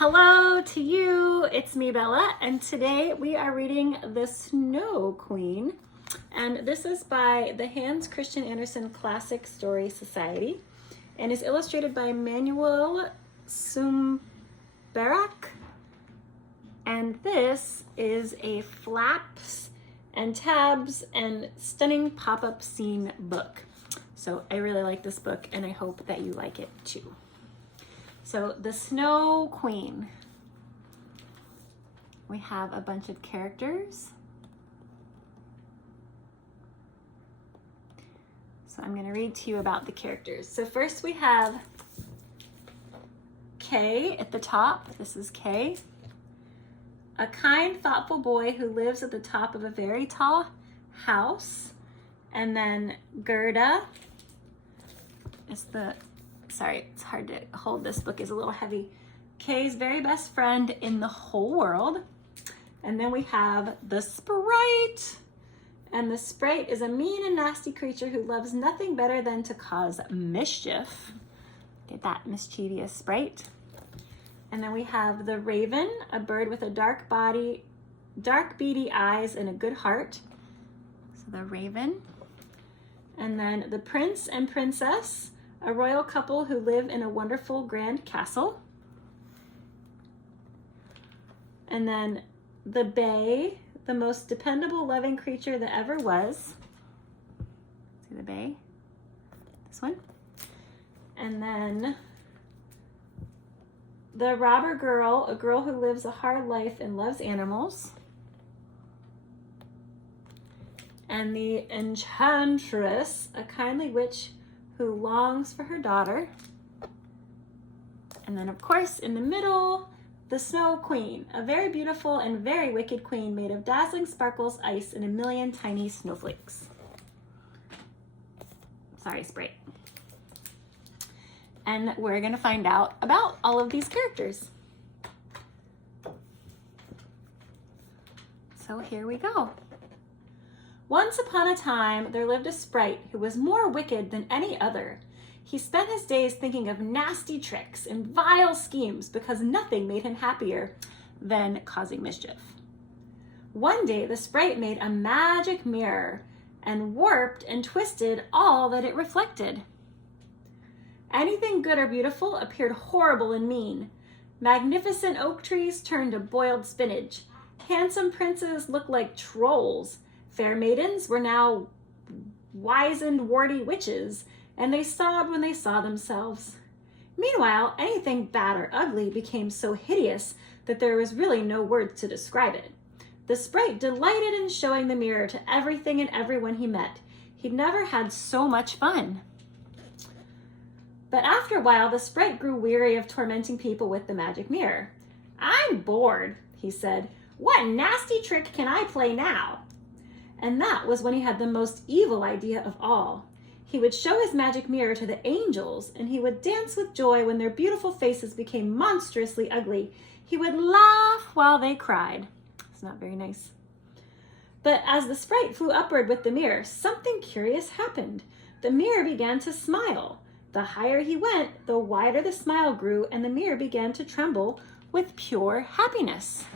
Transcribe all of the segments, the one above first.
Hello to you, it's me Bella, and today we are reading The Snow Queen, and this is by the Hans Christian Andersen Classic Story Society and is illustrated by Manuel Sumbarak, and this is a flaps and tabs and stunning pop-up scene book. So I really like this book and I hope that you like it too. So The Snow Queen. We have a bunch of characters. So I'm going to read to you about the characters. So first we have Kay at the top. This is Kay. A kind, thoughtful boy who lives at the top of a very tall house. And then Gerda is sorry, it's hard to hold. This book is a little heavy. Kay's very best friend in the whole world. And then we have the Sprite. And the Sprite is a mean and nasty creature who loves nothing better than to cause mischief. Get that mischievous Sprite. And then we have the Raven, a bird with a dark body, dark beady eyes, and a good heart. So the Raven. And then the Prince and Princess, a royal couple who live in a wonderful grand castle. And then the Bay, the most dependable, loving creature that ever was. See the Bay? This one. And then the Robber Girl, a girl who lives a hard life and loves animals. And the Enchantress, a kindly witch who longs for her daughter. And then of course in the middle, the Snow Queen, a very beautiful and very wicked queen made of dazzling sparkles, ice, and a million tiny snowflakes. Sorry, Sprite. And we're gonna find out about all of these characters. So here we go. Once upon a time, there lived a sprite who was more wicked than any other. He spent his days thinking of nasty tricks and vile schemes because nothing made him happier than causing mischief. One day, the sprite made a magic mirror and warped and twisted all that it reflected. Anything good or beautiful appeared horrible and mean. Magnificent oak trees turned to boiled spinach. Handsome princes looked like trolls. Fair maidens were now wizened, warty witches, and they sobbed when they saw themselves. Meanwhile, anything bad or ugly became so hideous that there was really no words to describe it. The sprite delighted in showing the mirror to everything and everyone he met. He'd never had so much fun. But after a while, the sprite grew weary of tormenting people with the magic mirror. "I'm bored," he said. "What nasty trick can I play now?" And that was when he had the most evil idea of all. He would show his magic mirror to the angels, and he would dance with joy when their beautiful faces became monstrously ugly. He would laugh while they cried. It's not very nice. But as the sprite flew upward with the mirror, something curious happened. The mirror began to smile. The higher he went, the wider the smile grew, and the mirror began to tremble with pure happiness.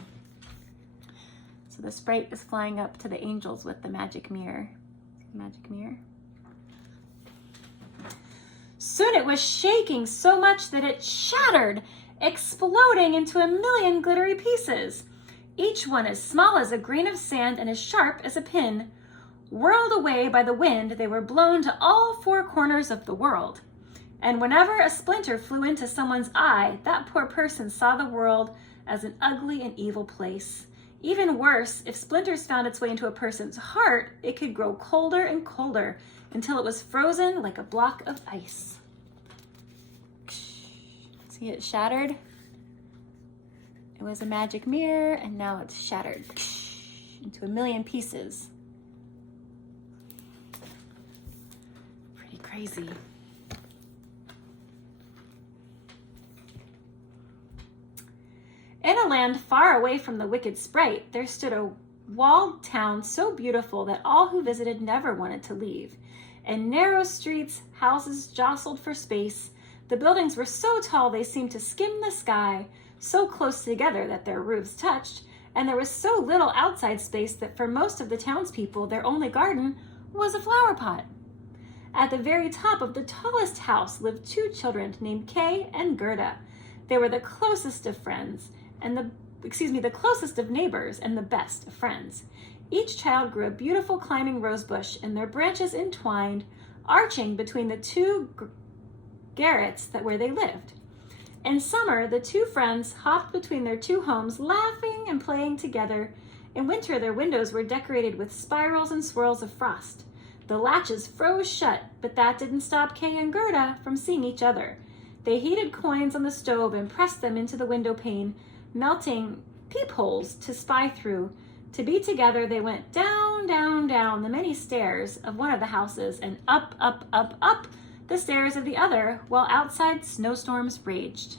So the sprite is flying up to the angels with the magic mirror. Magic mirror. Soon it was shaking so much that it shattered, exploding into a million glittery pieces, each one as small as a grain of sand and as sharp as a pin. Whirled away by the wind, they were blown to all four corners of the world. And whenever a splinter flew into someone's eye, that poor person saw the world as an ugly and evil place. Even worse, if splinters found its way into a person's heart, it could grow colder and colder until it was frozen like a block of ice. See, it shattered. It was a magic mirror, and now it's shattered into a million pieces. Pretty crazy. In a land far away from the wicked sprite, there stood a walled town so beautiful that all who visited never wanted to leave. In narrow streets, houses jostled for space. The buildings were so tall they seemed to skim the sky. so close together that their roofs touched, and there was so little outside space that for most of the townspeople, their only garden was a flower pot. At the very top of the tallest house lived two children named Kay and Gerda. They were the closest of friends and the closest of neighbors and the best of friends. Each child grew a beautiful climbing rose bush, and their branches entwined, arching between the two garrets where they lived. In summer, the two friends hopped between their two homes, laughing and playing together. In winter, their windows were decorated with spirals and swirls of frost. The latches froze shut, but that didn't stop Kay and Gerda from seeing each other. They heated coins on the stove and pressed them into the window pane, melting peepholes to spy through. To be together, they went down, down, down the many stairs of one of the houses and up, up, up, up the stairs of the other, while outside snowstorms raged.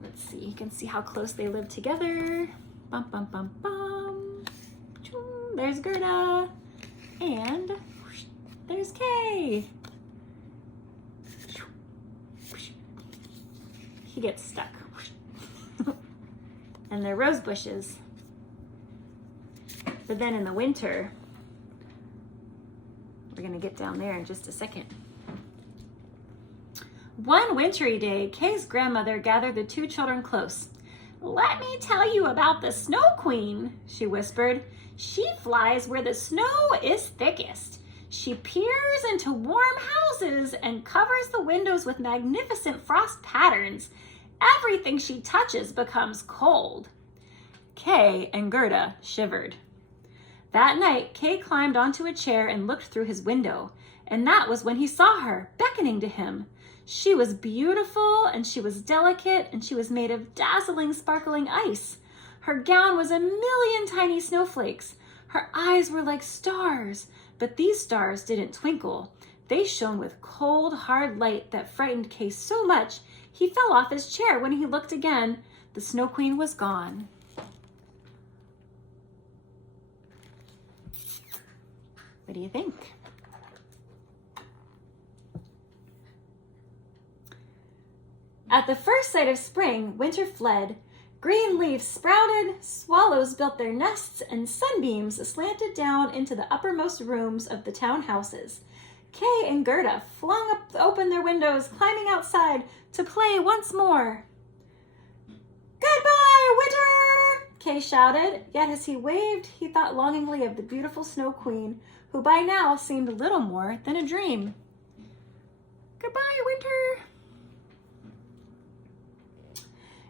Let's see, you can see how close they lived together. Bum, bum, bum, bum. There's Gerda. And there's Kay. He gets stuck. And they're rose bushes. But then in the winter, we're going to get down there in just a second. One wintry day, Kay's grandmother gathered the two children close. "Let me tell you about the Snow Queen," she whispered. "She flies where the snow is thickest. She peers into warm houses and covers the windows with magnificent frost patterns. Everything she touches becomes cold." Kay and Gerda shivered. That night, Kay climbed onto a chair and looked through his window, and that was when he saw her, beckoning to him. She was beautiful, and she was delicate, and she was made of dazzling, sparkling ice. Her gown was a million tiny snowflakes. Her eyes were like stars, but these stars didn't twinkle. They shone with cold, hard light that frightened Kay so much he fell off his chair. When he looked again, the Snow Queen was gone. What do you think? At the first sight of spring, winter fled. Green leaves sprouted, swallows built their nests, and sunbeams slanted down into the uppermost rooms of the town houses. Kay and Gerda flung open their windows, climbing outside to play once more. "Goodbye, winter!" Kay shouted, yet as he waved, he thought longingly of the beautiful Snow Queen, who by now seemed little more than a dream. Goodbye, winter!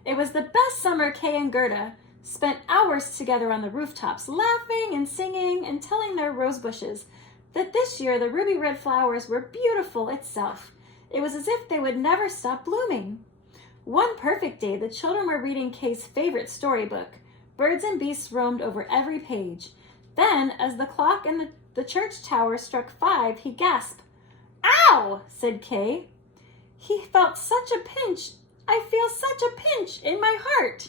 It was the best summer. Kay and Gerda spent hours together on the rooftops, laughing and singing and telling their rose bushes that this year the ruby red flowers were beautiful itself. It was as if they would never stop blooming. One perfect day, the children were reading Kay's favorite storybook. Birds and beasts roamed over every page. Then, as the clock in the church tower struck 5, he gasped. "Ow!" said Kay. He felt such a pinch. "I feel such a pinch in my heart."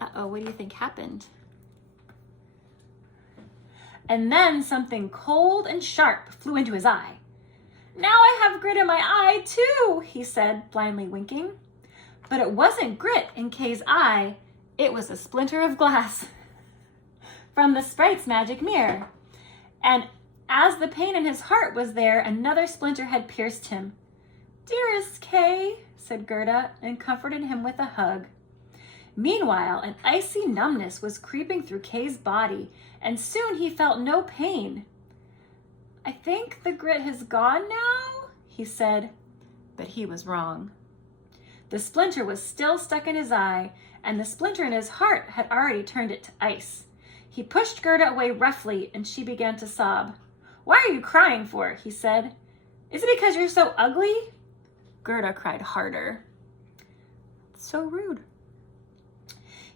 Uh-oh, what do you think happened? And then something cold and sharp flew into his eye. "Now I have grit in my eye too," he said, blindly winking. But it wasn't grit in Kay's eye. It was a splinter of glass from the sprite's magic mirror. And as the pain in his heart was there, another splinter had pierced him. "Dearest Kay," said Gerda, and comforted him with a hug. Meanwhile, an icy numbness was creeping through Kay's body, and soon he felt no pain. "I think the grit has gone now," he said, but he was wrong. The splinter was still stuck in his eye, and the splinter in his heart had already turned it to ice. He pushed Gerda away roughly, and she began to sob. "Why are you crying for?" he said. "Is it because you're so ugly?" Gerda cried harder. So rude.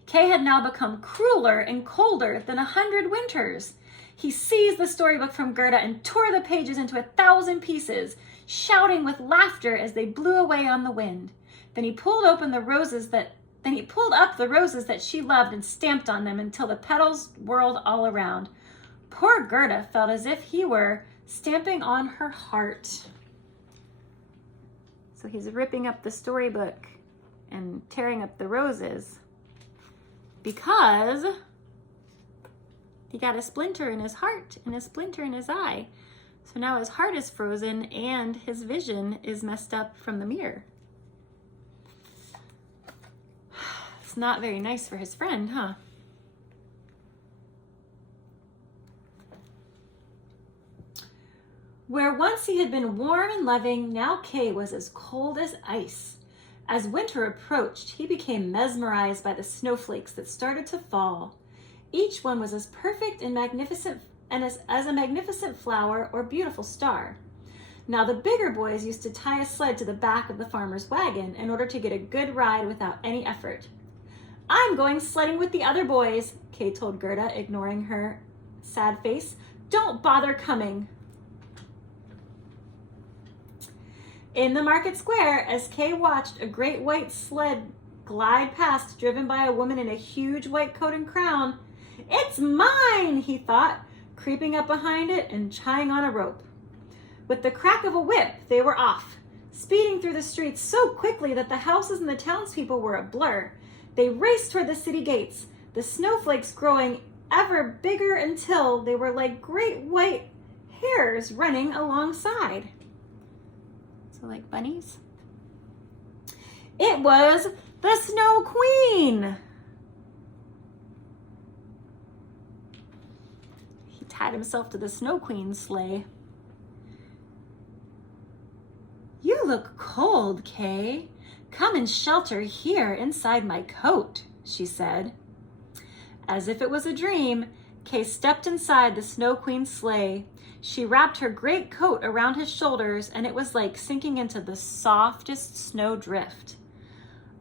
Kay had now become crueler and colder than 100 winters. He seized the storybook from Gerda and tore the pages into 1,000 pieces, shouting with laughter as they blew away on the wind. Then he pulled up the roses that she loved and stamped on them until the petals whirled all around. Poor Gerda felt as if he were stamping on her heart. So he's ripping up the storybook and tearing up the roses because he got a splinter in his heart and a splinter in his eye. So now his heart is frozen and his vision is messed up from the mirror. It's not very nice for his friend, huh? Where once he had been warm and loving, now Kay was as cold as ice. As winter approached, he became mesmerized by the snowflakes that started to fall. Each one was as perfect and magnificent and as a magnificent flower or beautiful star. Now the bigger boys used to tie a sled to the back of the farmer's wagon in order to get a good ride without any effort. "I'm going sledding with the other boys," Kay told Gerda, ignoring her sad face. "Don't bother coming." In the market square, as Kay watched a great white sled glide past, driven by a woman in a huge white coat and crown, "It's mine," he thought, creeping up behind it and tying on a rope. With the crack of a whip, they were off, speeding through the streets so quickly that the houses and the townspeople were a blur. They raced toward the city gates, the snowflakes growing ever bigger until they were like great white hares running alongside. So like bunnies? It was the Snow Queen! He tied himself to the Snow Queen's sleigh. "You look cold, Kay. Come and shelter here inside my coat," she said. As if it was a dream, Kay stepped inside the Snow Queen's sleigh. She wrapped her great coat around his shoulders, and it was like sinking into the softest snow drift.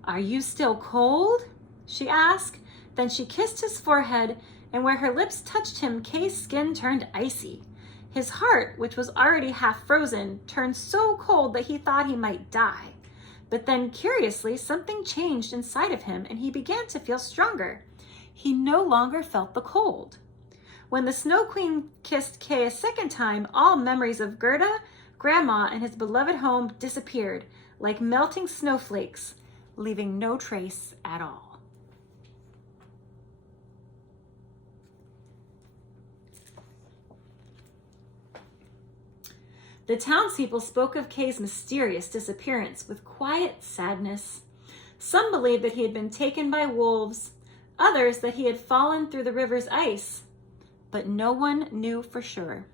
"Are you still cold?" she asked. Then she kissed his forehead, and where her lips touched him, Kay's skin turned icy. His heart, which was already half frozen, turned so cold that he thought he might die. But then, curiously, something changed inside of him, and he began to feel stronger. He no longer felt the cold. When the Snow Queen kissed Kay a second time, all memories of Gerda, Grandma, and his beloved home disappeared, like melting snowflakes, leaving no trace at all. The townspeople spoke of Kay's mysterious disappearance with quiet sadness. Some believed that he had been taken by wolves, others that he had fallen through the river's ice, but no one knew for sure.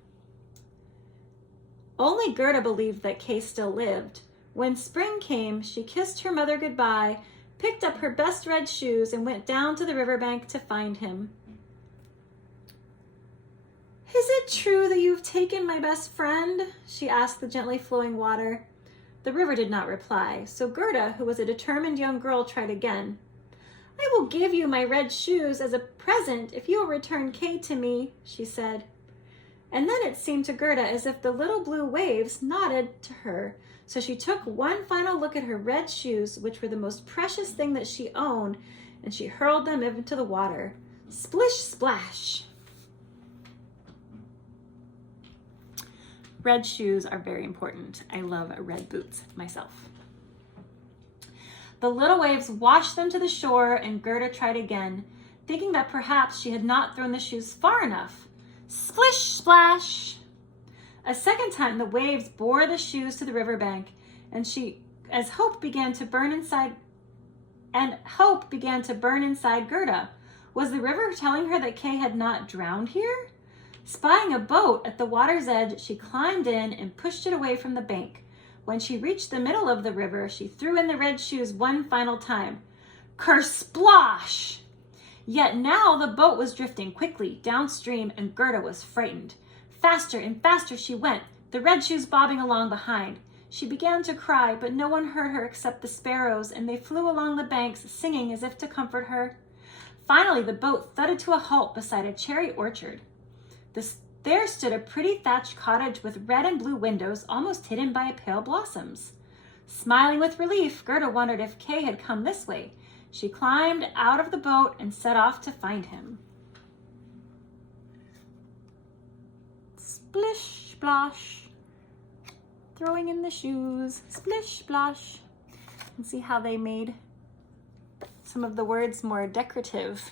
Only Gerda believed that Kay still lived. When spring came, she kissed her mother goodbye, picked up her best red shoes, and went down to the riverbank to find him. "Is it true that you've taken my best friend?" she asked the gently flowing water. The river did not reply, so Gerda, who was a determined young girl, tried again. "I will give you my red shoes as a present if you will return Kay to me," she said. And then it seemed to Gerda as if the little blue waves nodded to her, so she took one final look at her red shoes, which were the most precious thing that she owned, and she hurled them into the water. Splish, splash! Red shoes are very important. I love red boots myself. The little waves washed them to the shore, and Gerda tried again, thinking that perhaps she had not thrown the shoes far enough. Splish, splash! A second time, the waves bore the shoes to the riverbank, and hope began to burn inside Gerda. Was the river telling her that Kay had not drowned here? Spying a boat at the water's edge, she climbed in and pushed it away from the bank. When she reached the middle of the river, she threw in the red shoes one final time. Kersplosh! Yet now the boat was drifting quickly downstream, and Gerda was frightened. Faster and faster she went, the red shoes bobbing along behind. She began to cry, but no one heard her except the sparrows, and they flew along the banks, singing as if to comfort her. Finally, the boat thudded to a halt beside a cherry orchard. There stood a pretty thatched cottage with red and blue windows almost hidden by pale blossoms. Smiling with relief, Gerda wondered if Kay had come this way. She climbed out of the boat and set off to find him. Splish, splosh. throwing in the shoes, splish, splosh. And see how they made some of the words more decorative.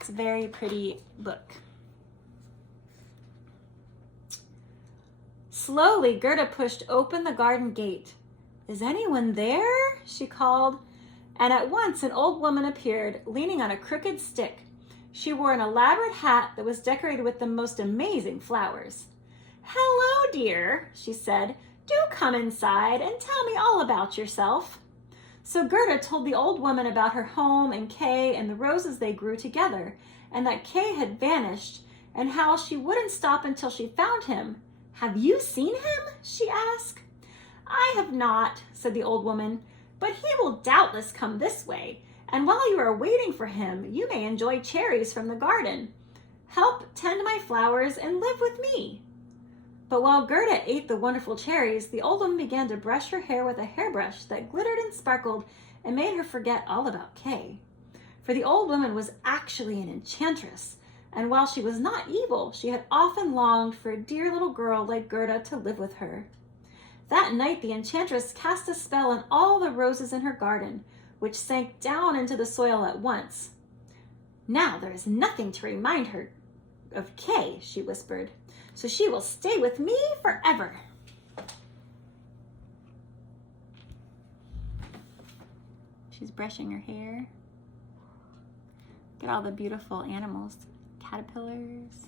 It's a very pretty book. Slowly, Gerda pushed open the garden gate. "Is anyone there?" she called. And at once an old woman appeared, leaning on a crooked stick. She wore an elaborate hat that was decorated with the most amazing flowers. "Hello, dear," she said. "Do come inside and tell me all about yourself." So Gerda told the old woman about her home and Kay and the roses they grew together, and that Kay had vanished, and how she wouldn't stop until she found him. "Have you seen him?" she asked. "I have not," said the old woman, "but he will doubtless come this way, and while you are waiting for him, you may enjoy cherries from the garden. Help tend my flowers and live with me." But while Gerda ate the wonderful cherries, the old woman began to brush her hair with a hairbrush that glittered and sparkled and made her forget all about Kay. For the old woman was actually an enchantress, and while she was not evil, she had often longed for a dear little girl like Gerda to live with her. That night the enchantress cast a spell on all the roses in her garden, which sank down into the soil at once. "Now there is nothing to remind her of Kay," she whispered, "so she will stay with me forever." She's brushing her hair. Look at all the beautiful animals, caterpillars.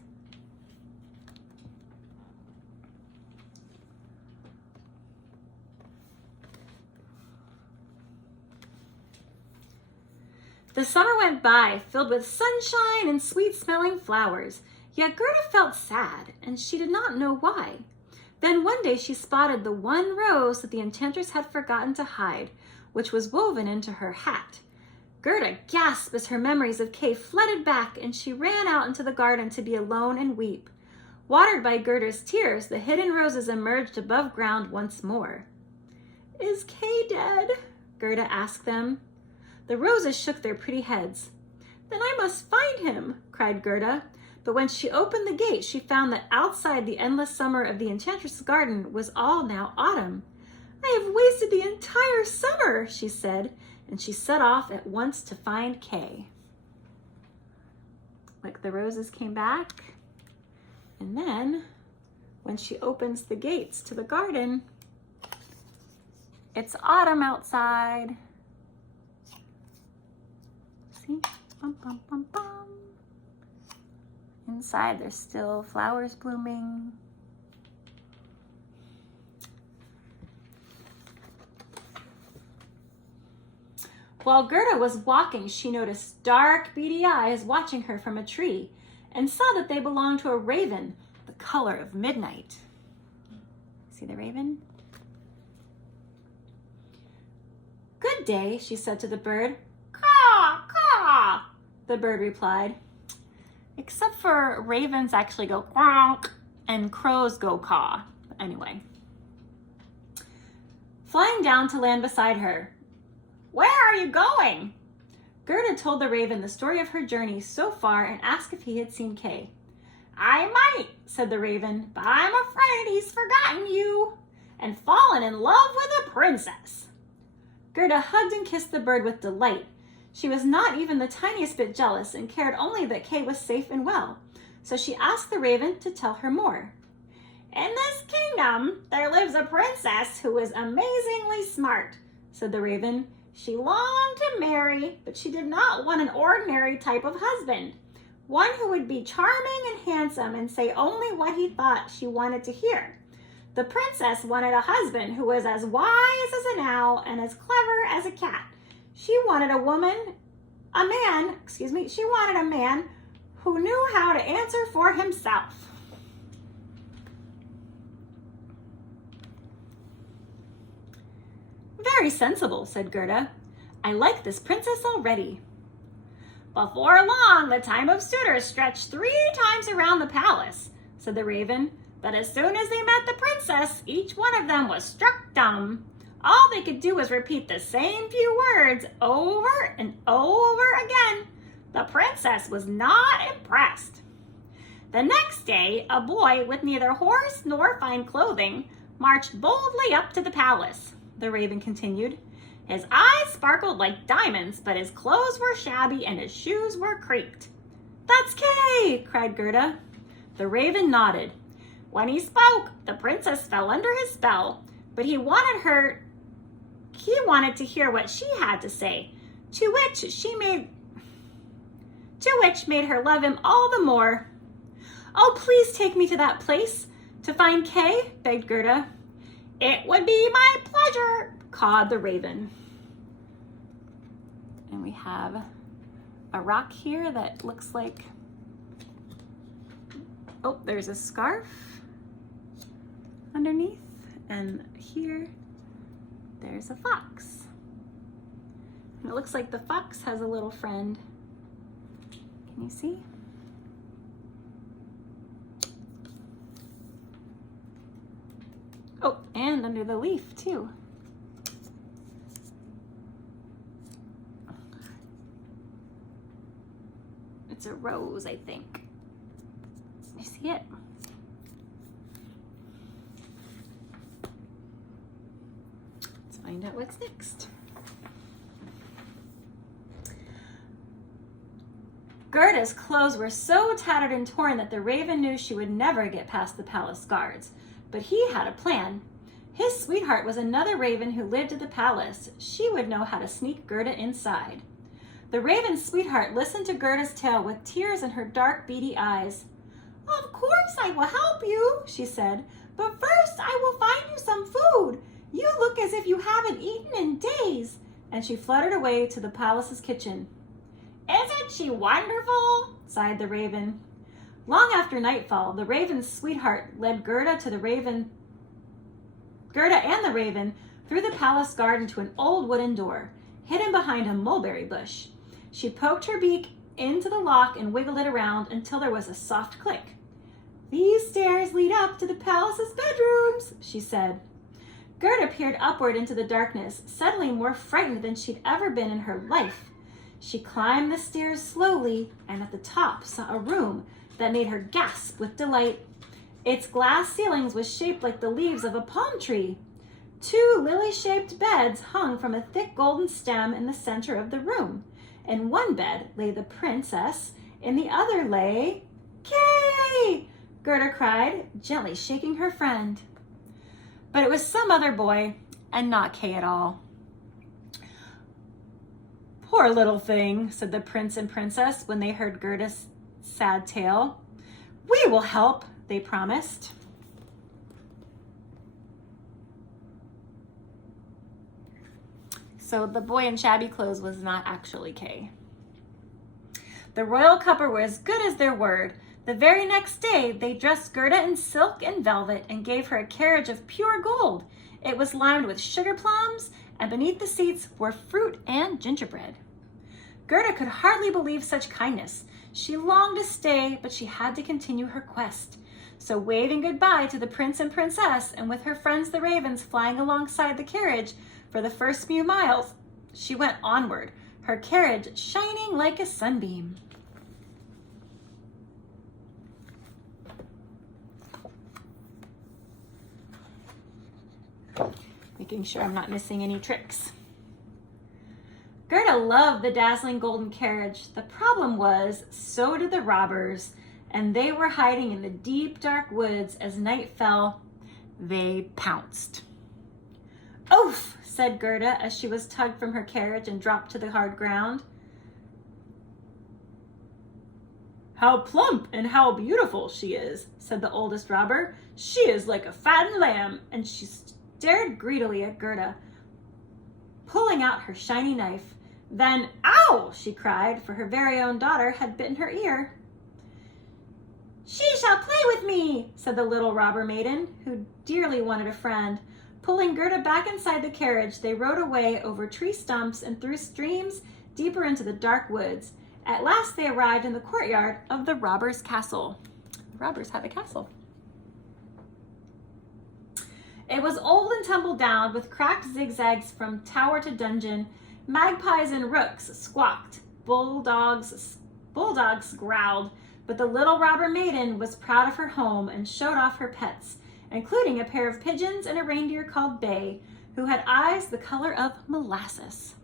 The summer went by, filled with sunshine and sweet-smelling flowers, yet Gerda felt sad, and she did not know why. Then one day she spotted the one rose that the enchantress had forgotten to hide, which was woven into her hat. Gerda gasped as her memories of Kay flooded back, and she ran out into the garden to be alone and weep. Watered by Gerda's tears, the hidden roses emerged above ground once more. "Is Kay dead?" Gerda asked them. The roses shook their pretty heads. "Then I must find him," cried Gerda. But when she opened the gate, she found that outside the endless summer of the enchantress's garden was all now autumn. "I have wasted the entire summer," she said, and she set off at once to find Kay. Like the roses came back, and then when she opens the gates to the garden, it's autumn outside. See? Bum, bum, bum, bum. Inside, there's still flowers blooming. While Gerda was walking, she noticed dark, beady eyes watching her from a tree and saw that they belonged to a raven, the color of midnight. See the raven? "Good day," she said to the bird. "Caw, caw," the bird replied. Except for ravens actually go quonk and crows go caw. Anyway. Flying down to land beside her. "Where are you going?" Gerda told the raven the story of her journey so far and asked if he had seen Kay. "I might," said the raven, "but I'm afraid he's forgotten you and fallen in love with a princess." Gerda hugged and kissed the bird with delight. She was not even the tiniest bit jealous and cared only that Kay was safe and well, so she asked the raven to tell her more. "In this kingdom, there lives a princess who is amazingly smart," said the raven. "She longed to marry, but she did not want an ordinary type of husband, one who would be charming and handsome and say only what he thought she wanted to hear. The princess wanted a husband who was as wise as an owl and as clever as a cat. She wanted a man who knew how to answer for himself." "Very sensible," said Gerda. "I like this princess already." "Before long, the time of suitors stretched 3 times around the palace," said the raven. "But as soon as they met the princess, each one of them was struck dumb. All they could do was repeat the same few words over and over again. The princess was not impressed. The next day, a boy with neither horse nor fine clothing marched boldly up to the palace, the raven continued. His eyes sparkled like diamonds, but his clothes were shabby and his shoes were creaked. That's Kay, cried Gerda. The raven nodded. When he spoke, the princess fell under his spell, but he wanted to hear what she had to say, which made her love him all the more. Oh, please take me to that place to find Kay, begged Gerda. It would be my pleasure, cawed the raven. And we have a rock here that looks like, oh, there's a scarf underneath, and here there's a fox. And it looks like the fox has a little friend. Can you see? Oh, and under the leaf too. It's a rose, I think. You see it? Let's find out what's next. Gerda's clothes were so tattered and torn that the raven knew she would never get past the palace guards. But he had a plan. His sweetheart was another raven who lived at the palace. She would know how to sneak Gerda inside. The raven's sweetheart listened to Gerda's tale with tears in her dark, beady eyes. Of course I will help you, she said, but first I will find you some food. You look as if you haven't eaten in days. And she fluttered away to the palace's kitchen. Isn't she wonderful? Sighed the raven. Long after nightfall, the raven's sweetheart led Gerda and the raven through the palace garden to an old wooden door, hidden behind a mulberry bush. She poked her beak into the lock and wiggled it around until there was a soft click. These stairs lead up to the palace's bedrooms, she said. Gerda peered upward into the darkness, suddenly more frightened than she'd ever been in her life. She climbed the stairs slowly and at the top saw a room that made her gasp with delight. Its glass ceilings was shaped like the leaves of a palm tree. 2 lily-shaped beds hung from a thick golden stem in the center of the room. In one bed lay the princess, in the other lay Kay! Gerda cried, gently shaking her friend. But it was some other boy, and not Kay at all. Poor little thing, said the prince and princess when they heard Gerda's sad tale. We will help, they promised. So the boy in shabby clothes was not actually Kay. The royal couple were as good as their word. The very next day, they dressed Gerda in silk and velvet and gave her a carriage of pure gold. It was lined with sugar plums, and beneath the seats were fruit and gingerbread. Gerda could hardly believe such kindness. She longed to stay, but she had to continue her quest. So waving goodbye to the prince and princess, and with her friends the ravens flying alongside the carriage for the first few miles, she went onward, her carriage shining like a sunbeam. Making sure I'm not missing any tricks. Gerda loved the dazzling golden carriage. The problem was, so did the robbers, and they were hiding in the deep, dark woods. As night fell, they pounced. Oof, said Gerda as she was tugged from her carriage and dropped to the hard ground. How plump and how beautiful she is, said the oldest robber. She is like a fattened lamb, and she stared greedily at Gerda, pulling out her shiny knife. Then, ow, she cried, for her very own daughter had bitten her ear. She shall play with me, said the little robber maiden, who dearly wanted a friend. Pulling Gerda back inside the carriage, they rode away over tree stumps and through streams deeper into the dark woods. At last they arrived in the courtyard of the robbers' castle. The robbers had a castle. It was old and tumbled down, with cracked zigzags from tower to dungeon. Magpies and rooks squawked. Bulldogs growled. But the little robber maiden was proud of her home and showed off her pets. including a pair of pigeons and a reindeer called Bay, who had eyes the color of molasses.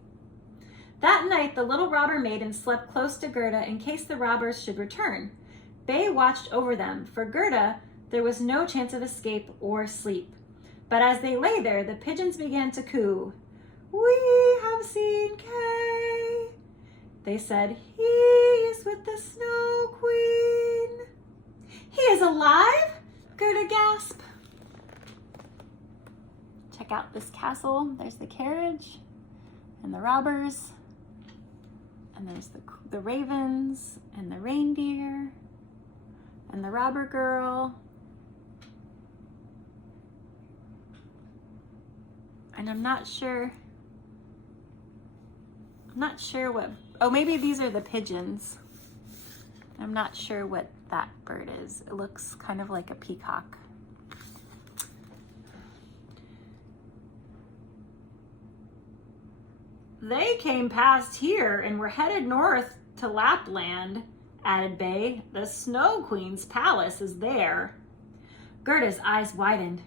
That night, the little robber maiden slept close to Gerda in case the robbers should return. Bay watched over them. For Gerda, there was no chance of escape or sleep. But as they lay there, the pigeons began to coo. "We have seen Kay." They said, "He is with the Snow Queen." "He is alive?" Gerda gasped. Check out this castle. There's the carriage and the robbers. And there's the ravens and the reindeer and the robber girl. And I'm not sure what, oh, maybe these are the pigeons. I'm not sure what that bird is. It looks kind of like a peacock. "They came past here and were headed north to Lapland," added Bay. "The Snow Queen's palace is there." Gerda's eyes widened.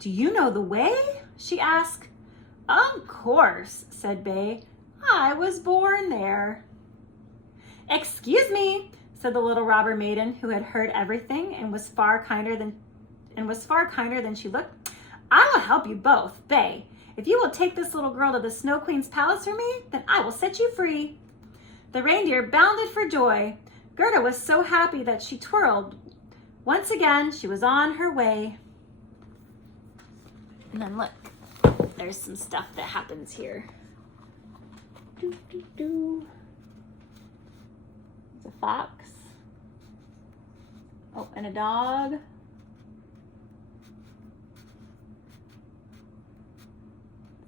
"Do you know the way?" she asked. "Of course," said Bay. "I was born there." "Excuse me," said the little robber maiden, who had heard everything and was far kinder than she looked. "I will help you both. Bay, if you will take this little girl to the Snow Queen's palace for me, then I will set you free." The reindeer bounded for joy. Gerda was so happy that she twirled. Once again, she was on her way. And then look, there's some stuff that happens here. There's a fox. Oh, and a dog.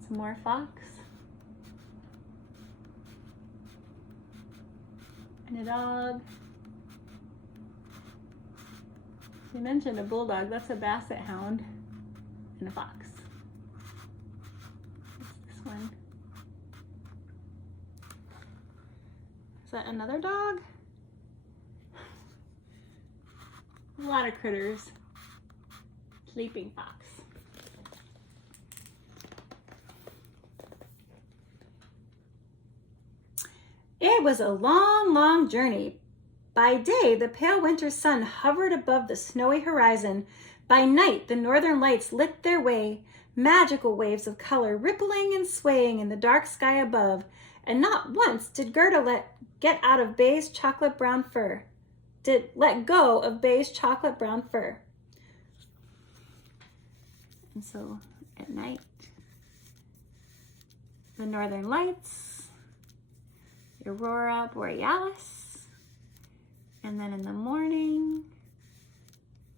Some more fox. And a dog. She mentioned a bulldog. That's a basset hound. And a fox. What's this one? Is that another dog? A lot of critters. Sleeping fox. It was a long, long journey. By day, the pale winter sun hovered above the snowy horizon. By night, the northern lights lit their way, magical waves of color rippling and swaying in the dark sky above. And not once did Gerda let go of Bay's chocolate brown fur. And so at night, the northern lights, the aurora borealis, and then in the morning,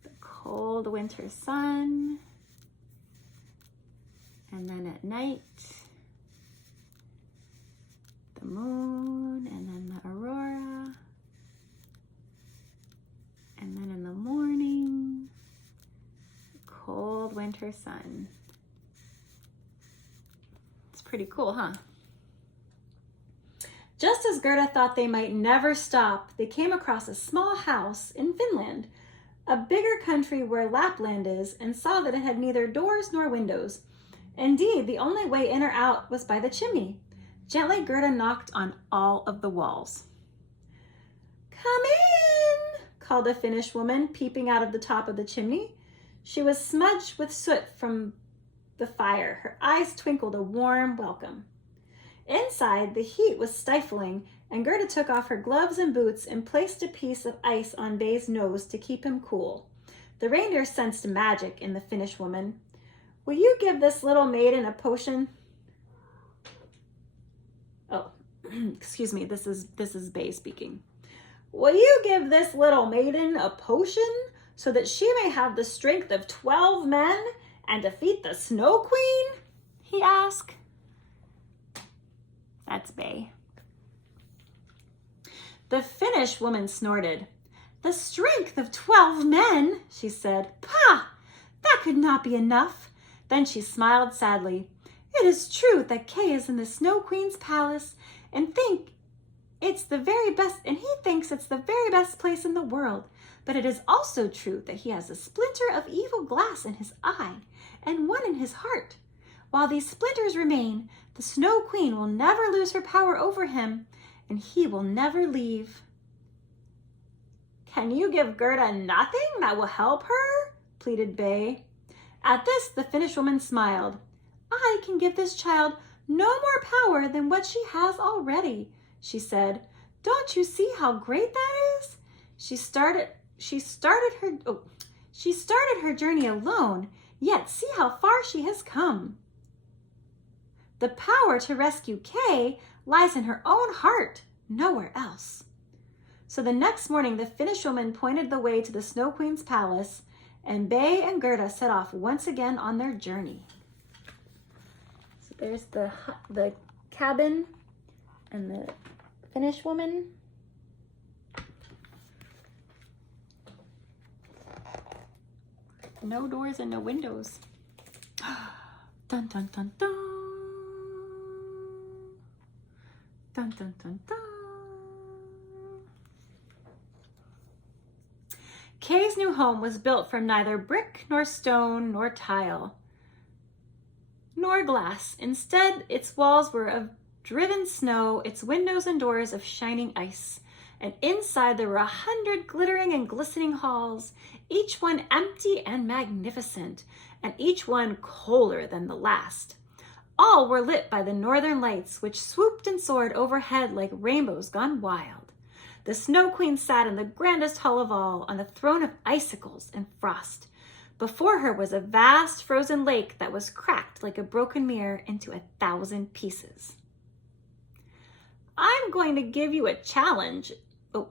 the cold winter sun, and then at night, the moon, and then the aurora, and then in the morning, the cold winter sun. It's pretty cool, huh? Just as Gerda thought they might never stop, they came across a small house in Finland, a bigger country where Lapland is, and saw that it had neither doors nor windows. Indeed, the only way in or out was by the chimney. Gently, Gerda knocked on all of the walls. "Come in," called a Finnish woman, peeping out of the top of the chimney. She was smudged with soot from the fire. Her eyes twinkled a warm welcome. Inside, the heat was stifling, and Gerda took off her gloves and boots and placed a piece of ice on Bay's nose to keep him cool. The reindeer sensed magic in the Finnish woman. "Will you give this little maiden a potion?" Oh, excuse me, this is Bay speaking. "Will you give this little maiden a potion so that she may have the strength of 12 men and defeat the Snow Queen?" he asked. That's Bay. The Finnish woman snorted. "The strength of 12 men," she said. "Pah! That could not be enough." Then she smiled sadly. "It is true that Kay is in the Snow Queen's palace and he thinks it's the very best place in the world. But it is also true that he has a splinter of evil glass in his eye and one in his heart. While these splinters remain, the Snow Queen will never lose her power over him, and he will never leave. Can you give Gerda nothing that will help her? Pleaded Bay. At this, the Finnish woman smiled. I can give this child no more power than what she has already, she said. Don't you see how great that is? She started her journey alone, yet see how far she has come. The power to rescue Kay lies in her own heart, nowhere else. So the next morning, the Finnish woman pointed the way to the Snow Queen's palace, and Bay and Gerda set off once again on their journey. So there's the cabin and the Finnish woman. No doors and no windows. Dun dun dun dun. Dun dun dun dun. Kay's new home was built from neither brick nor stone nor tile nor glass. Instead, its walls were of driven snow, its windows and doors of shining ice. And inside there were 100 glittering and glistening halls, each one empty and magnificent, and each one colder than the last. All were lit by the northern lights, which swooped and soared overhead like rainbows gone wild. The Snow Queen sat in the grandest hall of all, on a throne of icicles and frost. Before her was a vast frozen lake that was cracked like a broken mirror into 1,000 pieces. I'm going to give you a challenge. Oh,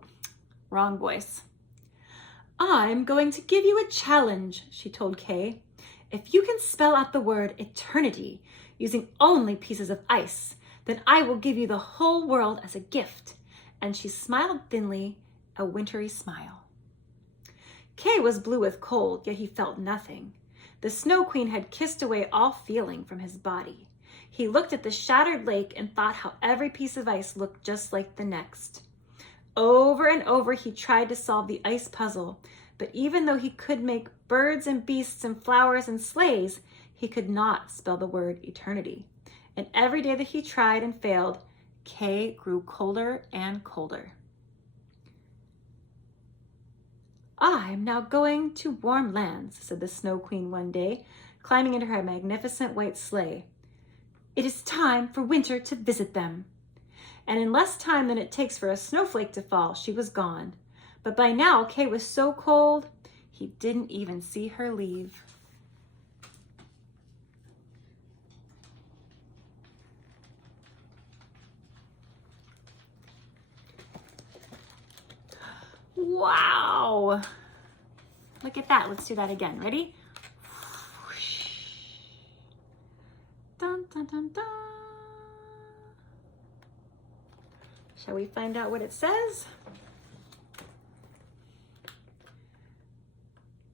wrong voice. I'm going to give you a challenge, she told Kay. If you can spell out the word eternity using only pieces of ice, then I will give you the whole world as a gift. And she smiled thinly, a wintry smile. Kay was blue with cold, yet he felt nothing. The Snow Queen had kissed away all feeling from his body. He looked at the shattered lake and thought how every piece of ice looked just like the next. Over and over he tried to solve the ice puzzle, but even though he could make birds and beasts and flowers and sleighs, he could not spell the word eternity. And every day that he tried and failed, Kay grew colder and colder. I'm now going to warm lands, said the Snow Queen one day, climbing into her magnificent white sleigh. It is time for winter to visit them. And in less time than it takes for a snowflake to fall, she was gone. But by now, Kay was so cold, he didn't even see her leave. Wow! Look at that. Let's do that again. Ready? Dun, dun, dun, dun. Shall we find out what it says?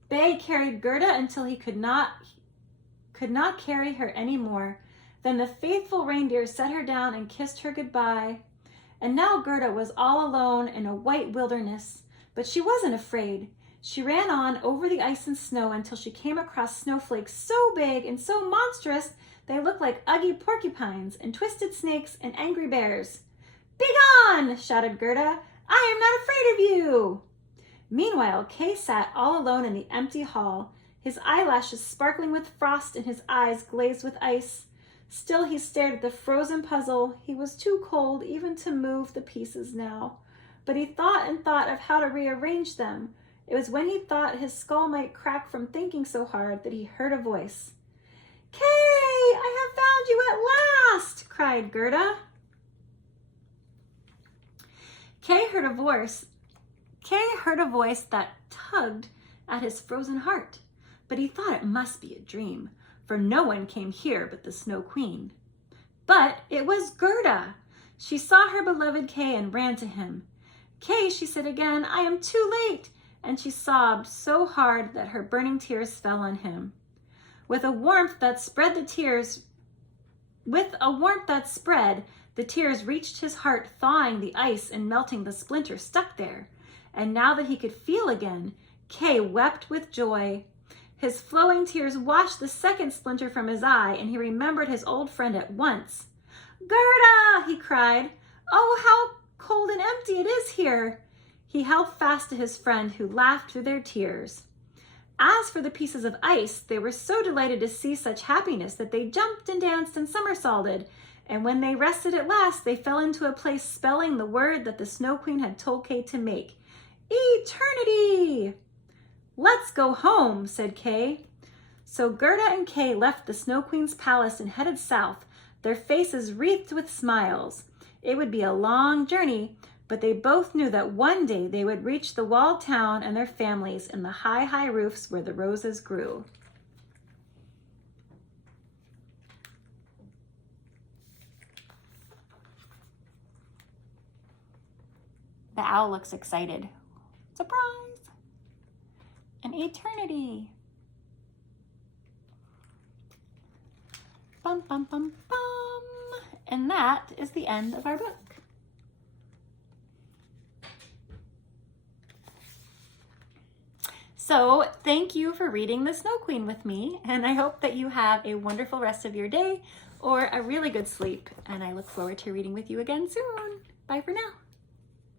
Bay carried Gerda until he could not carry her anymore. Then the faithful reindeer set her down and kissed her goodbye. And now Gerda was all alone in a white wilderness, but she wasn't afraid. She ran on over the ice and snow until she came across snowflakes so big and so monstrous they looked like ugly porcupines and twisted snakes and angry bears. "Begone!" shouted Gerda. "I am not afraid of you!" Meanwhile, Kay sat all alone in the empty hall, his eyelashes sparkling with frost and his eyes glazed with ice. Still he stared at the frozen puzzle. He was too cold even to move the pieces now. But he thought and thought of how to rearrange them. It was when he thought his skull might crack from thinking so hard that he heard a voice. "Kay, I have found you at last!" cried Gerda. Kay heard a voice that tugged at his frozen heart, but he thought it must be a dream, for no one came here but the Snow Queen. But it was Gerda. She saw her beloved Kay and ran to him. "Kay," she said again, "I am too late," and she sobbed so hard that her burning tears fell on him. With a warmth that spread, the tears reached his heart, thawing the ice and melting the splinters stuck there. and now that he could feel again, Kay wept with joy. His flowing tears washed the second splinter from his eye, and he remembered his old friend at once. "Gerda!" he cried. "Oh, how cold and empty it is here!" He held fast to his friend, who laughed through their tears. As for the pieces of ice, they were so delighted to see such happiness that they jumped and danced and somersaulted, and when they rested at last, they fell into a place spelling the word that the Snow Queen had told Kay to make. Eternity! "Let's go home," said Kay. So Gerda and Kay left the Snow Queen's palace and headed south, their faces wreathed with smiles. It would be a long journey, but they both knew that one day they would reach the walled town and their families in the high, high roofs where the roses grew. The owl looks excited. Surprise! An eternity. Bum, bum, bum, bum. And that is the end of our book. So thank you for reading The Snow Queen with me, and I hope that you have a wonderful rest of your day or a really good sleep, and I look forward to reading with you again soon. Bye for now.